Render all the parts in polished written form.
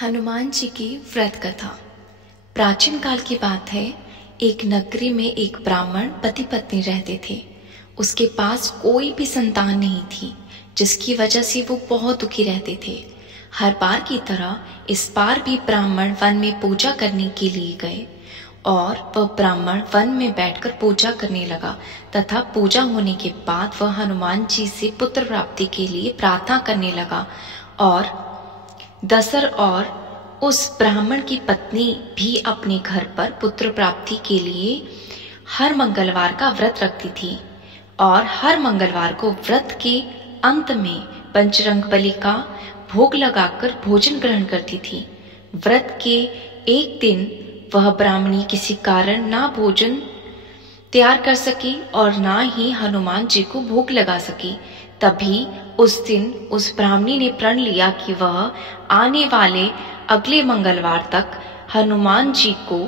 हनुमान जी की व्रत कथा। प्राचीन काल की बात है। एक नगरी में एक ब्राह्मण पति पत्नी रहते थे। उसके पास कोई भी संतान नहीं थी, जिसकी वजह से वो बहुत दुखी रहते थे। हर बार की तरह इस बार भी ब्राह्मण वन में पूजा करने के लिए गए और वह ब्राह्मण वन में बैठकर पूजा करने लगा तथा पूजा होने के बाद वह हनुमान जी से पुत्र प्राप्ति के लिए प्रार्थना करने लगा। और दशरथ और उस ब्राह्मण की पत्नी भी अपने घर पर पुत्र प्राप्ति के लिए हर मंगलवार का व्रत रखती थी और हर मंगलवार को व्रत के अंत में पंचरंग बलि का भोग लगाकर भोजन ग्रहण करती थी। व्रत के एक दिन वह ब्राह्मणी किसी कारण ना भोजन तैयार कर सकी और ना ही हनुमान जी को भोग लगा सकी। तभी उस दिन उस ब्राह्मणी ने प्रण लिया कि वह आने वाले अगले मंगलवार तक हनुमान जी को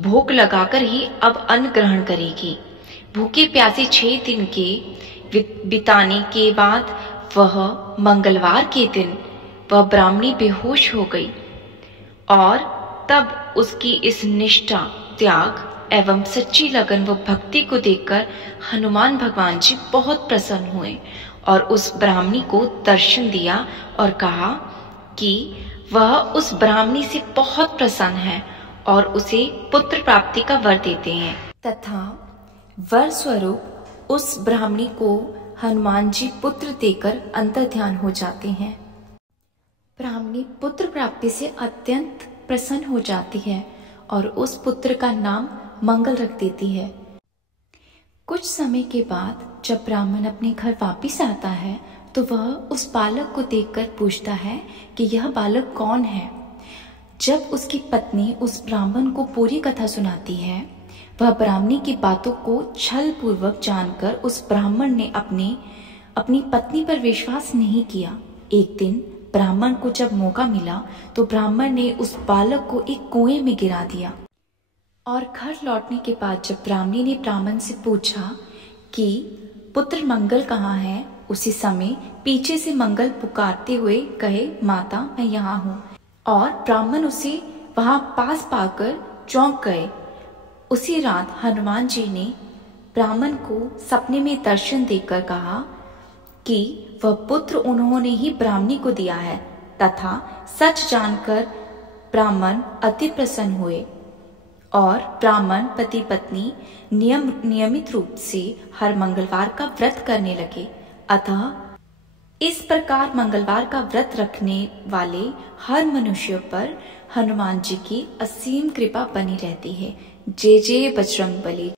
भोग लगाकर ही अब अन्न ग्रहण करेगी। भूखे प्यासे 6 दिन के बिताने के बाद वह मंगलवार के दिन वह ब्राह्मणी बेहोश हो गई और तब उसकी इस निष्ठा, त्याग एवं सच्ची लगन व भक्ति को देखकर हनुमान भगवान जी बहुत प्रसन्न हुए और उस ब्राह्मणी को दर्शन दिया और कहा कि वह उस ब्राह्मणी से बहुत प्रसन्न है और उसे पुत्र प्राप्ति का वर देते हैं तथा वर स्वरूप उस ब्राह्मणी को हनुमान जी पुत्र देकर अंतर ध्यान हो जाते हैं। ब्राह्मणी पुत्र प्राप्ति से अत्यंत प्रसन्न हो जाती है और उस पुत्र का नाम मंगल रख देती है। कुछ समय के बाद जब ब्राह्मण अपने घर वापिस आता है तो वह उस बालक को देखकर पूछता है कि यह बालक कौन है। जब उसकी पत्नी उस ब्राह्मण को पूरी कथा सुनाती है, वह ब्राह्मणी की बातों को छल पूर्वक जानकर उस ब्राह्मण ने अपनी पत्नी पर विश्वास नहीं किया। एक दिन ब्राह्मण को जब मौका मिला तो ब्राह्मण ने उस बालक को एक कुएं में गिरा दिया और घर लौटने के बाद जब ब्राह्मणी ने ब्राह्मण से पूछा कि पुत्र मंगल कहाँ है, उसी समय पीछे से मंगल पुकारते हुए कहे, माता मैं यहाँ हूँ। और ब्राह्मण उसे वहां पास पाकर चौंक गए। उसी रात हनुमान जी ने ब्राह्मण को सपने में दर्शन देकर कहा कि वह पुत्र उन्होंने ही ब्राह्मणी को दिया है तथा सच जानकर ब्राह्मण अति प्रसन्न हुए और ब्राह्मण पति पत्नी नियमित रूप से हर मंगलवार का व्रत करने लगे। अतः इस प्रकार मंगलवार का व्रत रखने वाले हर मनुष्य पर हनुमान जी की असीम कृपा बनी रहती है। जय जय बजरंगबली।